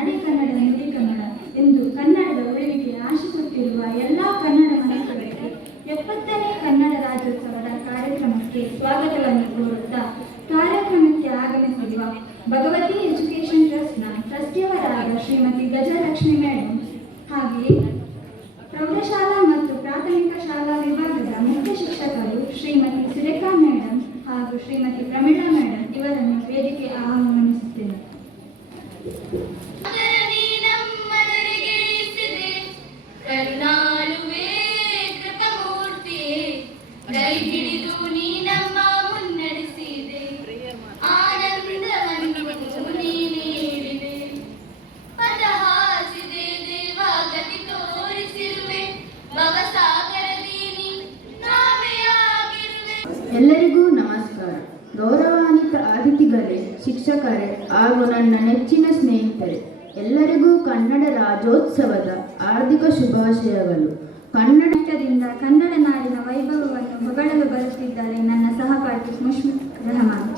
ನಡೆ ಕನ್ನಡ ನುಡಿ ಕನ್ನಡ ಎಂದು ಕನ್ನಡದ ಉಳಿವಿಗೆ ಆಶಿಸುತ್ತಿರುವ ಎಲ್ಲ ಕನ್ನಡ ಮನಸ್ಸುಗಳಿಗೆ 70ನೇ ಕನ್ನಡ ರಾಜ್ಯೋತ್ಸವದ ಕಾರ್ಯಕ್ರಮಕ್ಕೆ ಸ್ವಾಗತವನ್ನು ಕೋರುತ್ತಾ ಕಾರ್ಯಕ್ರಮಕ್ಕೆ ಆಗಮಿಸಿರುವ ಭಗವತಿ ಎಜುಕೇಷನ್ ಟ್ರಸ್ಟ್ನ ಟ್ರಸ್ಟಿಯವರಾದ ಶ್ರೀಮತಿ ಗಜಲಕ್ಷ್ಮಿ ಮೇಡಮ್ ಹಾಗೆಯೇ ಪ್ರೌಢಶಾಲಾ ಮತ್ತು ಪ್ರಾಥಮಿಕ ಶಾಲಾ ವಿಭಾಗದ ಮುಖ್ಯ ಶಿಕ್ಷಕರು ಶ್ರೀಮತಿ ಸುರೇಖಾ ಮೇಡಮ್ ಹಾಗೂ ಶ್ರೀಮತಿ ಪ್ರಮೀಳಾ ಮೇಡಮ್ ಇವರನ್ನು ವೇದಿಕೆ ಆಹ್ವಾನಿಸುತ್ತೇನೆ. ಎಲ್ಲರಿಗೂ ನಮಸ್ಕಾರ. ಗೌರವಾನ್ವಿತ ಅತಿಥಿಗಳೇ, ಶಿಕ್ಷಕರೇ ಹಾಗೂ ನನ್ನ ನೆಚ್ಚಿನ ಸ್ನೇಹಿತರೆ, ಎಲ್ಲರಿಗೂ ಕನ್ನಡ ರಾಜ್ಯೋತ್ಸವದ ಹಾರ್ದಿಕ ಶುಭಾಶಯಗಳು. ಕನ್ನಡದಿಂದ ಕನ್ನಡ ನಾಡಿನ ವೈಭವವನ್ನು ಹೊಗಳಲು ಬರುತ್ತಿದ್ದಾರೆ ನನ್ನ ಸಹಪಾಠಿ ಮುಷ್ಫಿಕ್ ರೆಹಮಾನ್.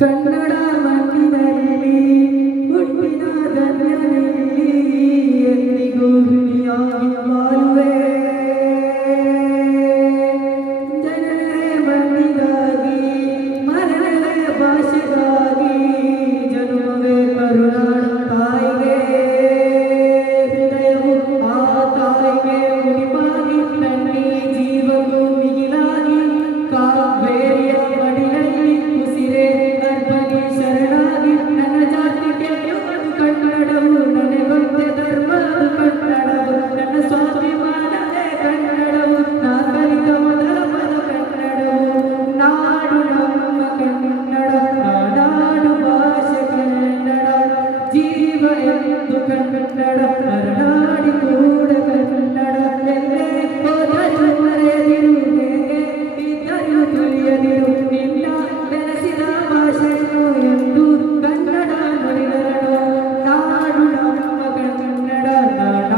ಕನ್ನಡ ಮಣ್ಣಿನಲ್ಲಿ ಹುಟ್ಟಿನ ಧನ್ಯನಲ್ಲಿ ಎಂದಿಗೂ ಋಣಿಯಾಗಿ ಬಾಳುವೆ. ಜನರೇ ಮಣ್ಣಿಗಾಗಿ, ಮರಳೇ ಭಾಷೆಗಾಗಿ, ಜನ್ಮವೇ ಕರುನಾಡ ತಾಯಿಗೆ. ಹೃದಯವು ಆ ತಾಯಿಗೆ ಮುಡಿಪಾಗಿ, ನನ್ನಿ ಜೀವವು ಮಿಗಿಲಾಗಿ, ಕಾವೇರಿಯ ಮಡಿಲಲ್ಲಿ ಉಸಿರೇ ಶರಣಾಗಿ. ನನ್ನ ಜಾತಿಗೆ ಕನ್ನಡವು, ನನಗೊಂದೇ ಧರ್ಮವು ಕನ್ನಡವು, ನನ್ನ ಸ್ವಾಭಿಮಾನವೇ ಕನ್ನಡವು, ನಾ ಕಲಿತ ಮೊದಲ ಪದ ಕನ್ನಡವು. ನಾಡು ನಮ್ಮ ಕನ್ನಡ, ನಾಡು ಭಾಷೆ ಕನ್ನಡ, ಜೀವ ಎಂದು ಕನ್ನಡ, ಕರುನಾಡಿ ಕೂಡ ಕನ್ನಡ. ಎಲ್ಲೇ ಹೋದರೂ ಮರೆಯದಿರು, ಹೇಗೆ ಇದ್ದರೂ ತುಳಿಯದಿರು, ನಿನ್ನ ಬೆಳೆಸಿದ ಭಾಷೆಯನ್ನು ಎಂದು ಕನ್ನಡ ನುಡಿದರಳು. ನಾಡು ನಮ್ಮ ಕನ್ನಡ, ನಾಡ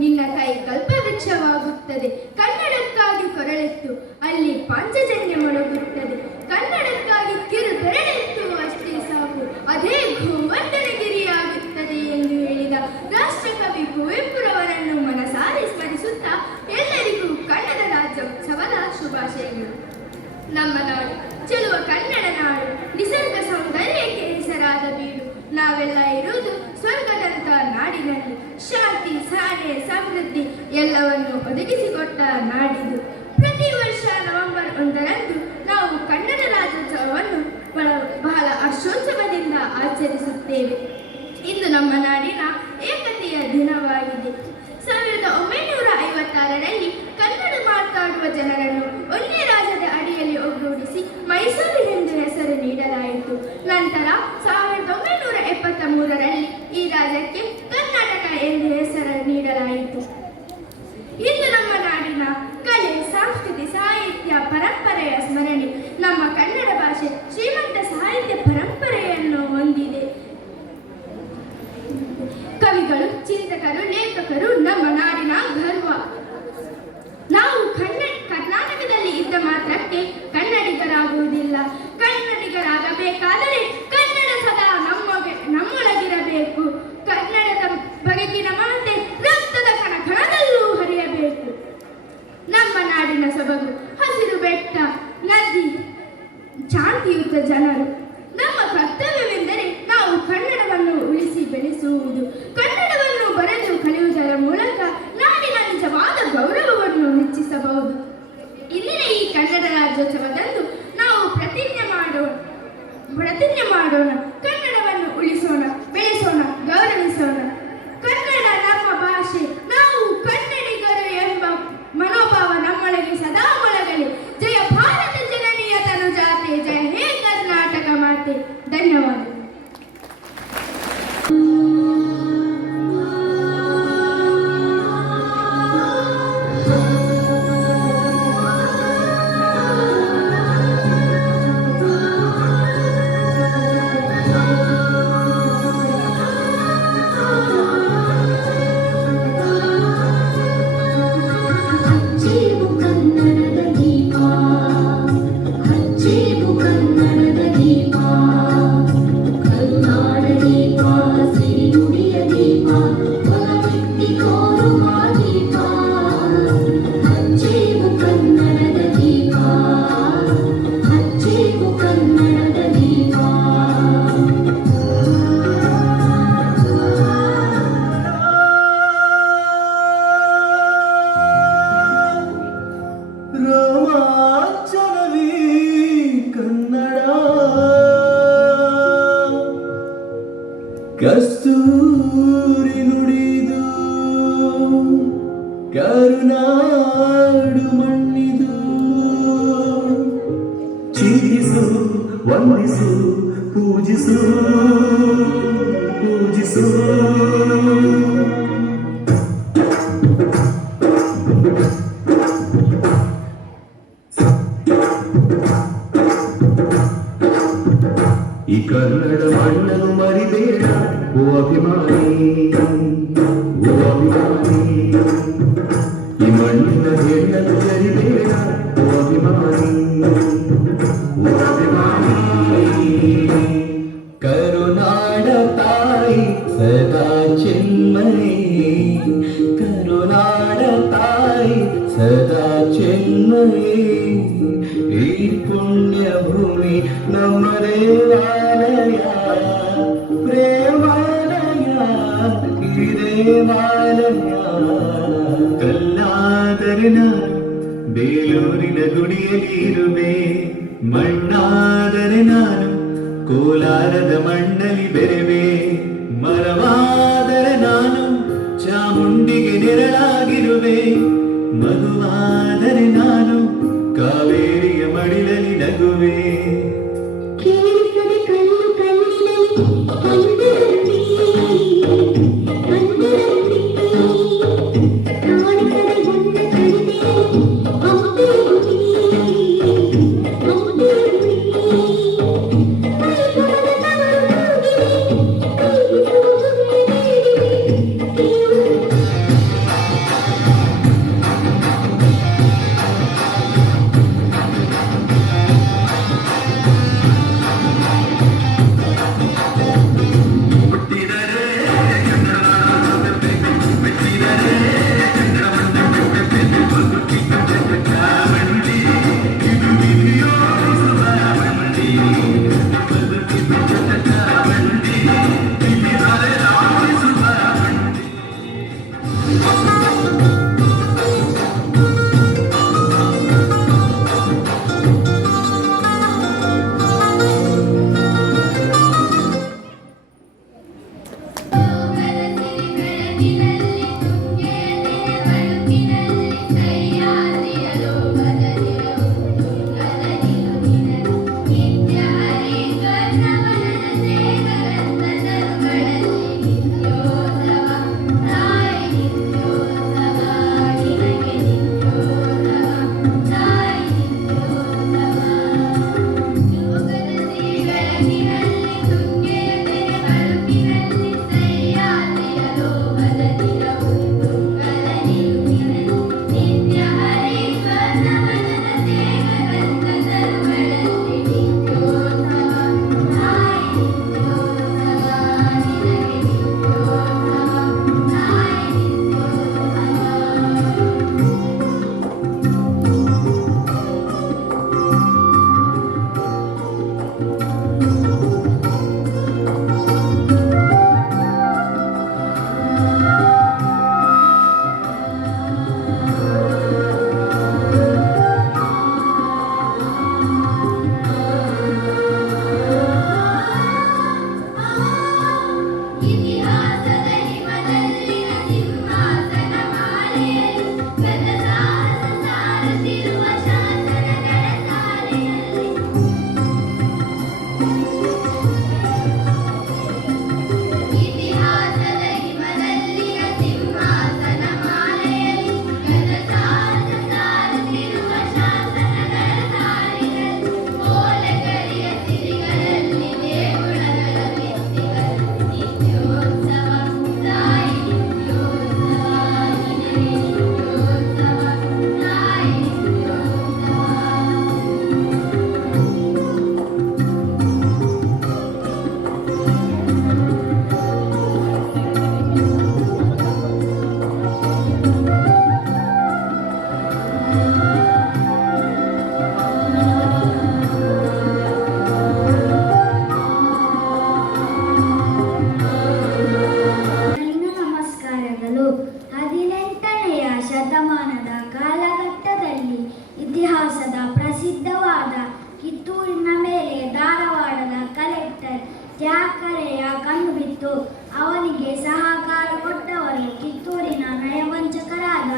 ನಿನ್ನ ಕೈ ಕಲ್ಪವೃಕ್ಷವಾಗುತ್ತದೆ. ಕನ್ನಡಕ್ಕಾಗಿ ಕೊರಳೆತ್ತು ಅಲ್ಲಿ ಪಾಂಚಜನ್ಯ ಮೊಳಗುತ್ತದೆ. ಕನ್ನಡಕ್ಕಾಗಿ ಕಿರು ಬೆರಳೆತ್ತು ಅಷ್ಟೇ ಸಾಕು, ಅದೇ ಗೋವರ್ಧನಗಿರಿಯಾಗುತ್ತದೆ ಎಂದು ಹೇಳಿದ ರಾಷ್ಟ್ರಕವಿ ಕುವೆಂಪುರವರನ್ನು ಮನಸಾರೆ ಸ್ಮರಿಸುತ್ತಾ ಎಲ್ಲರಿಗೂ ಕನ್ನಡ ರಾಜ್ಯೋತ್ಸವದ ಶುಭಾಶಯಗಳು. ನಮ್ಮ ನಾಡು ಚೆಲುವ ಕನ್ನಡ ನಾಡು, ನಿಸರ್ಗ ಸೌಂದರ್ಯಕ್ಕೆ ಹೆಸರಾದ ಬೀಡು. ನಾವೆಲ್ಲ ಇರುವುದು ಸ್ವರ್ಗದಂತ ನಾಡಿನಲ್ಲಿ. ಶಾಂತಿ, ಸಹನೆ, ಸಮೃದ್ಧಿ ಎಲ್ಲವನ್ನು ಒದಗಿಸಿಕೊಟ್ಟ ನಾಡಿದು. ಪ್ರತಿ ವರ್ಷ ನವೆಂಬರ್ 1ರಂದು ನಾವು ಕನ್ನಡ ರಾಜ್ಯೋತ್ಸವವನ್ನು ಬಹಳ ಹರ್ಷೋತ್ಸವದಿಂದ ಆಚರಿಸುತ್ತೇವೆ. ಇಂದು ನಮ್ಮ ನಾಡಿನ ಏಕತೆಯ ದಿನವಾಗಿದೆ. 1956ರಲ್ಲಿ ಕನ್ನಡ ಮಾತನಾಡುವ ಜನರನ್ನು ಒಂದೇ ರಾಜ್ಯದ ಅಡಿಯಲ್ಲಿ ಒಗ್ಗೂಡಿಸಿ ಮೈಸೂರು ಎಂದು ಹೆಸರು ನೀಡಲಾಯಿತು. ನಂತರ 1973ರಲ್ಲಿ ಈ ರಾಜ್ಯಕ್ಕೆ ಕರ್ನಾಟಕ ಎಂದು ಹೆಸರು ನೀಡಲಾಯಿತು. ಇಂದು ನಮ್ಮ ನಾಡಿನ ಕಲೆ, ಸಂಸ್ಕೃತಿ, ಸಾಹಿತ್ಯ ಪರಂಪರೆಯ ಸ್ಮರಣೆ. ನಮ್ಮ ಕನ್ನಡ ಭಾಷೆ ಶ್ರೀಮಂತ ಸಾಹಿತ್ಯ ಪರಂಪರೆಯನ್ನು ಹೊಂದಿದೆ. ಕವಿಗಳು, ಚಿಂತಕರು, ಲೇಖಕರು ನಮ್ಮ ನಾಡಿನ ಗರ್ವ. ನಾವು ಕರ್ನಾಟಕದಲ್ಲಿ ಇದ್ದ ಮಾತ್ರಕ್ಕೆ ಕನ್ನಡಿಗರಾಗುವುದಿಲ್ಲ. ಕನ್ನಡಿಗರಾಗಬೇಕಾದರೆ ಕನ್ನಡ ಸದಾ ನಮ್ಮೊಳಗಿರಬೇಕು. ಕನ್ನಡದ ಬಗೆಗಿನ ಮಮತೆ ರಕ್ತದ ಕಣಕಣದಲ್ಲೂ ಹರಿಯಬೇಕು. ನಮ್ಮ ನಾಡಿನ ಸೊಬಗು ಹಸಿರು ಬೆಟ್ಟ, ನದಿ, ಶಾಂತಿಯುತ ಜನರು. ನಮ್ಮ ಕರ್ತವ್ಯವೆಂದರೆ ನಾವು ಕನ್ನಡವನ್ನು ಉಳಿಸಿ ಬೆಳೆಸುವುದು. ಕನ್ನಡವನ್ನು ಬರೆದು ಕಲಿಯುವುದರ ಮೂಲಕ ನಾಡಿನ ನಿಜವಾದ ಗೌರವವನ್ನು ಹೆಚ್ಚಿಸಬಹುದು. ಇಂದಿನ ಈ ಕನ್ನಡ ರಾಜ್ಯೋತ್ಸವದಂದು ನಾವು ಪ್ರತಿಜ್ಞೆ ಮಾಡೋಣ. ಕನ್ನಡವನ್ನು ಉಳಿಸೋಣ, ಬೆಳೆಸೋಣ, ಗೌರವಿಸೋಣ. ಕನ್ನಡ ನಮ್ಮ ಭಾಷೆ, ನಾವು ಕನ್ನಡಿಗರು ಎಂಬ ಮನೋಭಾವ ನಮ್ಮೊಳಗೆ ಸದಾ ಮೊಳಗಲಿ. ಜಯ ಭಾರತ ಜನನಿಯ ತನುಜಾತೆ, ಜಯ ಹೇ ಕರ್ನಾಟಕ ಮಾತೆ. ಧನ್ಯವಾದ. ಕಸ್ತೂರಿ ನುಡಿದು ಕರುನಾಡು ಮಣ್ಣಿದು. ಚಿಂತಿಸು, ವಂದಿಸು, ಪೂಜಿಸು, ಪೂಜಿಸು. ಈ ಕನ್ನಡ ಮಣ್ಣನ್ನು ಮರಿಬೇಡ ಓ ಅಭಿಮಾನಿ, ಓ ಅಭಿಮಾನಿ. ಈ ಮಣ್ಣಿನ ಹೆಣ್ಣನ್ನು ಜರಿಬೇಡ ಓ ಅಭಿಮಾನಿ, ಓ ಅಭಿಮಾನಿ. ಕರುನಾಡ ತಾಯಿ ಸದಾ ಚಿನ್ಮಯಿ, ಕರುನಾಡ ತಾಯಿ ಸದಾ ಚಿನ್ಮಯಿ. ಈ ಪುಣ್ಯ ಭೂಮಿ ನಮ್ಮ ದೇವಾಲಯ, ಪ್ರೇಮಾಲಯ, ಈ ದೇವಾಲಯ. ಕಲ್ಲಾದರೆ ನಾನು ಬೇಲೂರಿನ ಗುಡಿಯಲ್ಲಿ ಇರುವೆ, ಮಣ್ಣಾದರೆ ನಾನು ಕೋಲಾರದ ಮಣ್ಣಲ್ಲಿ ಬೆರೆವೆ. ಮರವಾದರೆ ನಾನು ಚಾಮುಂಡಿಗೆ ನೆರಳಾಗಿರುವೆ, ಮಗುವಾದರೆ ನಾನು ಕಾವೇರಿಯ ಮಡಿಲಲ್ಲಿ ನಗುವೆ. ತ್ಯಾಕರೆಯ ಕಣ್ಣು ಬಿತ್ತು. ಅವನಿಗೆ ಸಹಕಾರ ಕೊಟ್ಟವರು ಕಿತ್ತೂರಿನ ನಯವಂಚಕರಾದ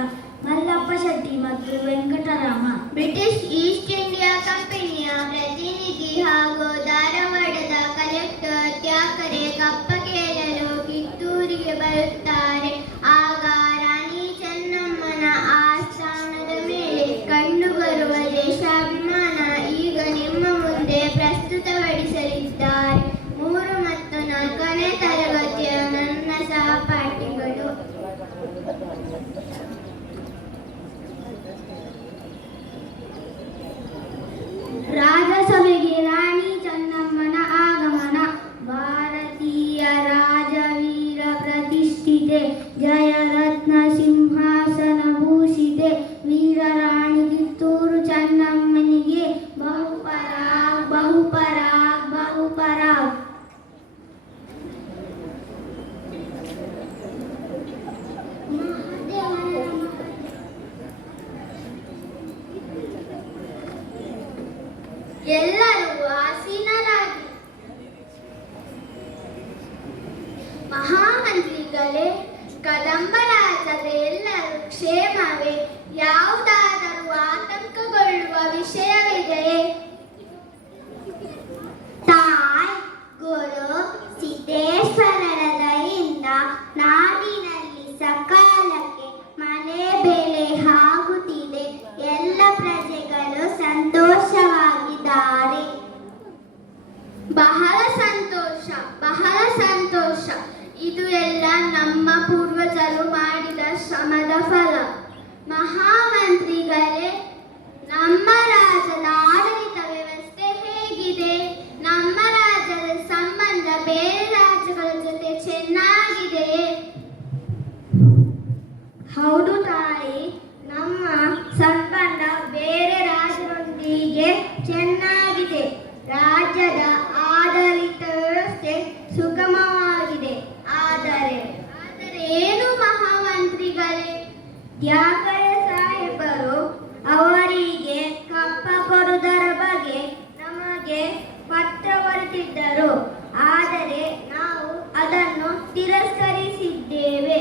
ಮಲ್ಲಪ್ಪ ಶೆಟ್ಟಿ ಮತ್ತು ವೆಂಕಟರಾಮ. ಬ್ರಿಟಿಷ್ ಈಸ್ಟ್ ಇಂಡಿಯಾ ಕಂಪನಿಯ ಪ್ರತಿನಿಧಿ ಹಾಗೂ ಧಾರವಾಡದ ಕಲೆಕ್ಟರ್ ತ್ಯಾಕರೆ ಕಪ್ಪ ಕೇಳಲು ಕಿತ್ತೂರಿಗೆ ಬರುತ್ತಾರೆ. ಆಗ ರಾಣಿ ಚೆನ್ನಮ್ಮನ ಆಸ್ಥಾನದ ಮೇಲೆ ಕಂಡುಬರುವ ದೇಶಾಭಿಮಾನ ಈಗ ನಿಮ್ಮ ಮುಂದೆ ಪ್ರಸ್ತುತಪಡಿಸಲಿದ್ದಾರೆ. 3 ಮತ್ತು 4ನೇ ತರಗತಿಯ ನನ್ನ ಸಹಪಾಠಿಗಳು. ರಾಜಸಭೆಗೆ ರಾಣಿ ಚೆನ್ನಮ್ಮನ ಆಗಮನ. ಭಾರತೀಯ ರಾಜವೀರ ಪ್ರತಿಷ್ಠಿತೆ, ಜಯರತ್ನ ಸಿಂಹಾಸನ ಭೂಷಿತೆ, ವೀರರಾಣಿ ಕಿತ್ತೂರು ಚೆನ್ನಮ್ಮನಿಗೆ ಬಹುಪರಾಗ್ ಬಹುಪರಾಗ್ ಬಹುಪರಾಗ್. ಎಲ್ಲರೂ ಆಸೀನರಾಗಿ. ಮಹಾಮಂತ್ರಿಗಳೇ, ಕದಂಬ ರಾಜದ ಎಲ್ಲರೂ ಕ್ಷೇಮವೇ? ಯಾವುದಾದರೂ ಆತಂಕಗೊಳ್ಳುವ ವಿಷಯವಿದೆಯೇ? ತಾಯ್ ಗುರು ಸಿದ್ದೇಶ್ವರರ ದಯೆಯಿಂದ ನಾಡಿನಲ್ಲಿ ಸಕಾಲಕ್ಕೆ ಮಳೆ ಬೆಳೆ ಆಗುತ್ತಿದೆ. ಎಲ್ಲ ಪ್ರಜೆಗಳು ಸಂತೋಷವಾಗಿದ್ದಾರೆ. ಬಹಳ ಸಂತೋಷ, ಬಹಳ ಸಂತೋಷ. ಇದು ಎಲ್ಲ ನಮ್ಮ ಪೂರ್ವಜರು ಮಾಡಿದ ಶ್ರಮದ ಫಲ. ಮಹಾಮಂತ್ರಿಗಳೇ, ನಮ್ಮ ರಾಜ್ಯದ ಆಡಳಿತ ವ್ಯವಸ್ಥೆ ಹೇಗಿದೆ? ನಮ್ಮ ರಾಜ್ಯದ ಸಂಬಂಧ ಬೇರೆ ರಾಜ್ಯಗಳ ಜೊತೆ ಚೆನ್ನಾಗಿದೆಯೇ? ಹೌದು ತಾಯಿ, ನಮ್ಮ ಸಂಬಂಧ ಬೇರೆ ರಾಜ್ಯದೊಂದಿಗೆ ಚೆನ್ನಾಗಿದೆ. ರಾಜ್ಯದ ಆಡಳಿತ ವ್ಯವಸ್ಥೆ ಸುಗಮವಾಗಿದೆ. ಆದರೆ ಏನು ಮಹಾಮಂತ್ರಿಗಳೇ? ತ್ಯಾಕರೆ ಸಾಹೇಬರು ಅವರಿಗೆ ಕಪ್ಪ ಕೊಡುವುದರ ಬಗ್ಗೆ ನಮಗೆ ಪತ್ರ ಬರೆದಿದ್ದರು. ಆದರೆ ನಾವು ಅದನ್ನು ತಿರಸ್ಕರಿಸಿದ್ದೇವೆ.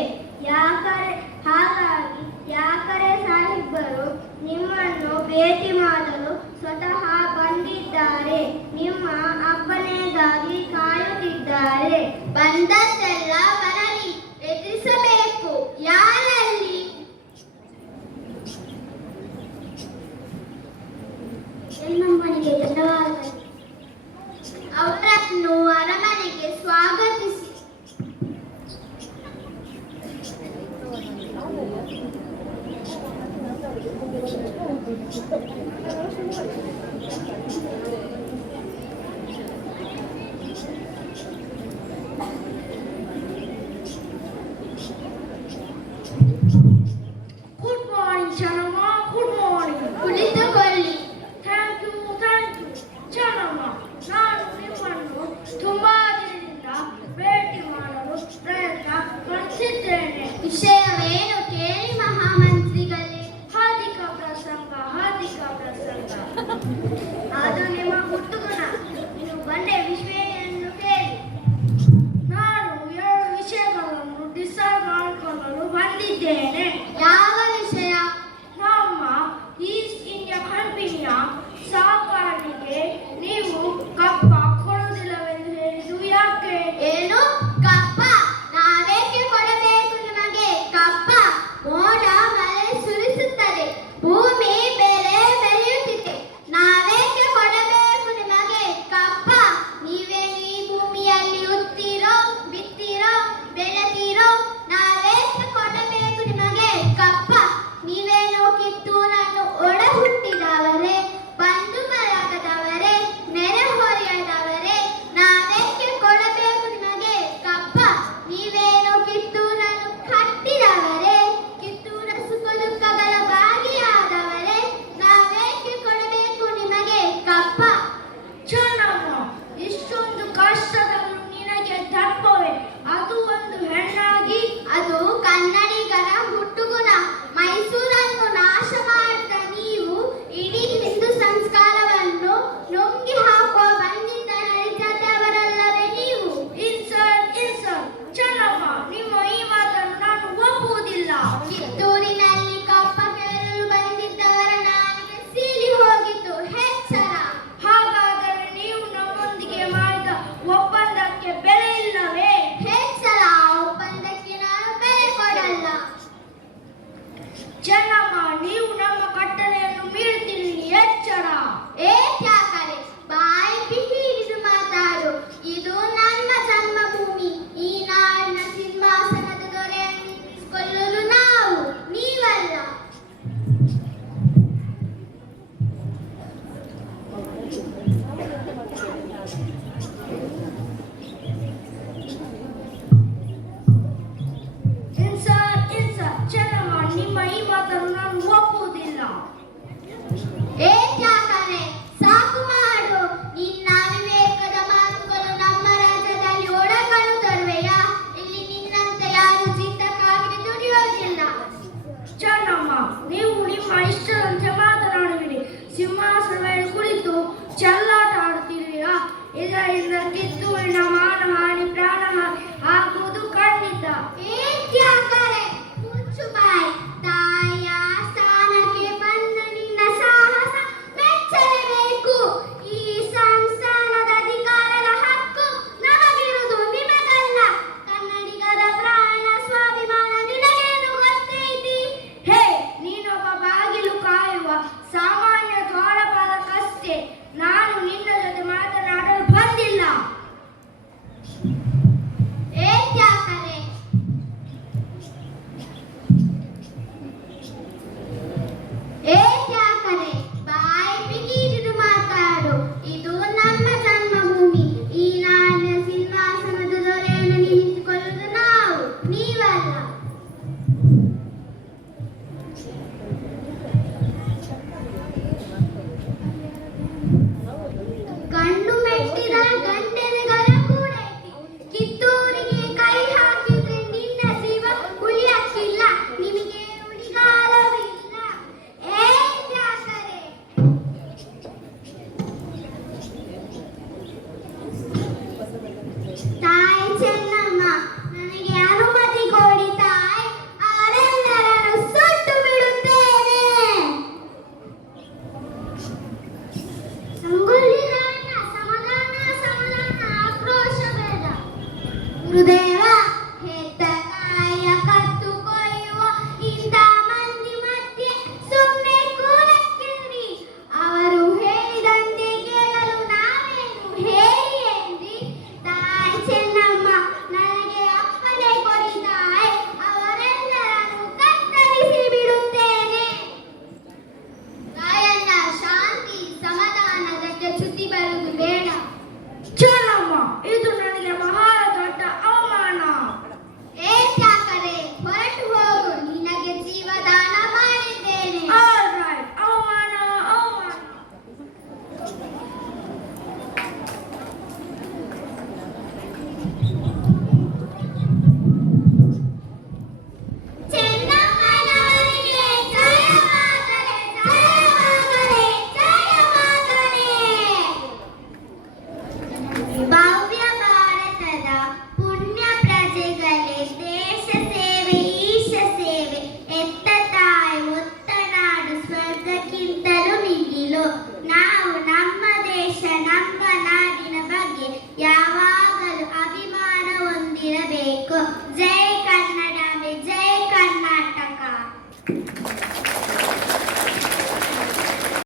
Good morning Chennamma, good morning. ಕುಳಿತುಕೊಳ್ಳಿ. Thank you Chennamma. ನಾನು ನಿಮ್ಮನ್ನು ತುಂಬಾ ದಿನದಿಂದ ಭೇಟಿ ಮಾಡಲು ಪ್ರಯತ್ನ ಪಡಿಸಿದ್ದೇನೆ. ವಿಷಯವೇನು ಕೇಳಿ ಮಹಾಮಂತ್ರಿಗಳೇ. ಹಾರ್ದಿಕ ಪ್ರಸಂಗ ಅದು ನಿಮ್ಮ ಹುಟ್ಟುಗುಣ. ನೀವು ಬಂಡೆ ವಿಷಯನ್ನು ಕೇಳಿ. ನಾನು 2 ವಿಷಯಗಳನ್ನು ಡಿಸೈಡ್ ಮಾಡಿಕೊಳ್ಳಲು ಬಂದಿದ್ದೇನೆ.